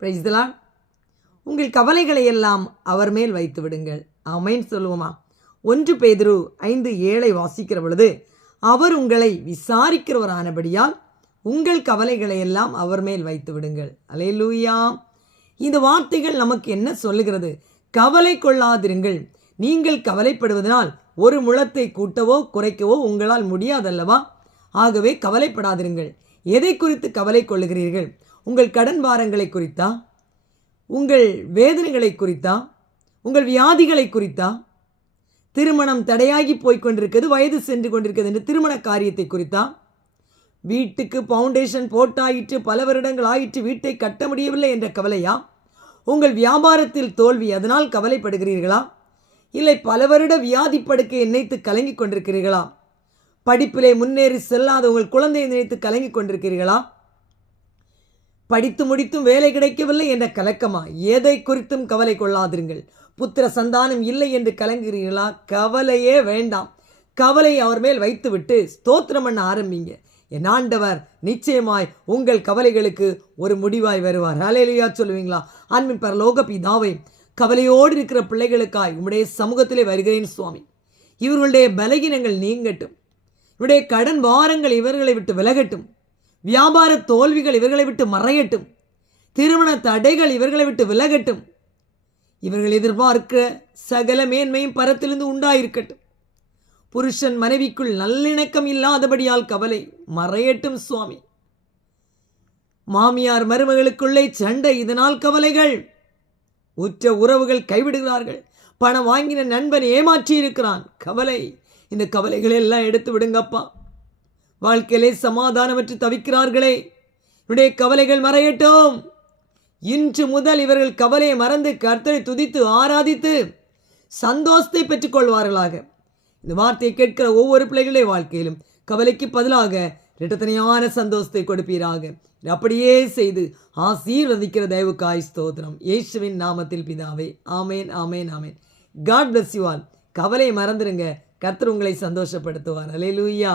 பிரைஸ்தலான் உங்கள் கவலைகளை எல்லாம் அவர் மேல் வைத்து விடுங்கள். அமைன்னு சொல்லுவோமா? ஒன்று பேதுரு ஐந்து ஏழை வாசிக்கிற பொழுது அவர் உங்களை விசாரிக்கிறவரானபடியால் உங்கள் கவலைகளை எல்லாம் அவர் மேல் வைத்து விடுங்கள். அலேலூயா இந்த வார்த்தைகள் நமக்கு என்ன சொல்லுகிறது? கவலை கொள்ளாதிருங்கள். நீங்கள் கவலைப்படுவதனால் ஒரு முழத்தை கூட்டவோ குறைக்கவோ உங்களால் முடியாதல்லவா? ஆகவே கவலைப்படாதிருங்கள். எதை குறித்து கவலை கொள்ளுகிறீர்கள்? உங்கள் கடன் வாரங்களை குறித்தா? உங்கள் வேதனைகளை குறித்தா? உங்கள் வியாதிகளை குறித்தா? திருமணம் தடையாகி போய் கொண்டிருக்கிறது வயது சென்று கொண்டிருக்கிறது என்று திருமண காரியத்தை குறித்தா? வீட்டுக்கு ஃபவுண்டேஷன் போட்டாயிற்று பல வருடங்கள் ஆயிற்று வீட்டை கட்ட முடியவில்லை என்ற கவலையா? உங்கள் வியாபாரத்தில் தோல்வி அதனால் கவலைப்படுகிறீர்களா? இல்லை பல வருட வியாதி படுக்கையை நினைத்து கலங்கிக் கொண்டிருக்கிறீர்களா? படிப்பிலே முன்னேறி செல்லாத உங்கள் குழந்தையை நினைத்து கலங்கிக் கொண்டிருக்கிறீர்களா? படித்து முடித்தும் வேலை கிடைக்கவில்லை என்ற கலக்கமா? எதை குறித்தும் கவலை கொள்ளாதிருங்கள். புத்திர சந்தானம் இல்லை என்று கலங்குகிறீர்களா? கவலையே வேண்டாம். கவலை அவர் மேல் வைத்துவிட்டு ஸ்தோத்திரம் பண்ண ஆரம்பிங்க. என் ஆண்டவர் நிச்சயமாய் உங்கள் கவலைகளுக்கு ஒரு முடிவாய் வருவார். அலையிலையா சொல்லுவீங்களா? அன்பின் பரலோக பிதாவை கவலையோடு இருக்கிற பிள்ளைகளுக்காய் உம்முடைய சமூகத்திலே வருகிறேன் சுவாமி. இவர்களுடைய பலகீனங்கள் நீங்கட்டும். இவருடைய கடன் வாரங்கள் இவர்களை விட்டு விலகட்டும். வியாபார தோல்விகள் இவர்களை விட்டு மறையட்டும். திருமண தடைகள் இவர்களை விட்டு விலகட்டும். இவர்கள் எதிர்பார்க்க சகல மேன்மையும் பரத்திலிருந்து உண்டாயிருக்கட்டும். புருஷன் மனைவிக்குள் நல்லிணக்கம் இல்லாதபடியால் கவலை மறையட்டும் சுவாமி. மாமியார் மருமகளுக்குள்ளே சண்டை இதனால் கவலைகள். உற்ற உறவுகள் கைவிடுகிறார்கள். பணம் வாங்கின நண்பன் ஏமாற்றி இருக்கிறான் கவலை இந்த கவலைகளை எல்லாம் எடுத்து விடுங்கப்பா. வாழ்க்கையிலே சமாதானமற்று தவிக்கிறார்களே. இவருடைய கவலைகள் மறையட்டும். இன்று முதல் இவர்கள் கவலையை மறந்து கர்த்தரை துதித்து ஆராதித்து சந்தோஷத்தை பெற்றுக்கொள்வார்களாக. இந்த வார்த்தையை கேட்கிற ஒவ்வொரு பிள்ளைகளுடைய வாழ்க்கையிலும் கவலைக்கு பதிலாக இரட்டத்தனையான சந்தோஷத்தை கொடுப்பீராக. அப்படியே செய்து ஆசீர்வதிக்கிற தயவுக்காய் ஸ்தோத்திரம். இயேசுவின் நாமத்தில் பிதாவே ஆமேன் ஆமேன் ஆமேன். காட் பிளஸ் யூ ஆல் கவலை மறந்துடுங்க கர்த்தர் உங்களை சந்தோஷப்படுத்துவார். லூயா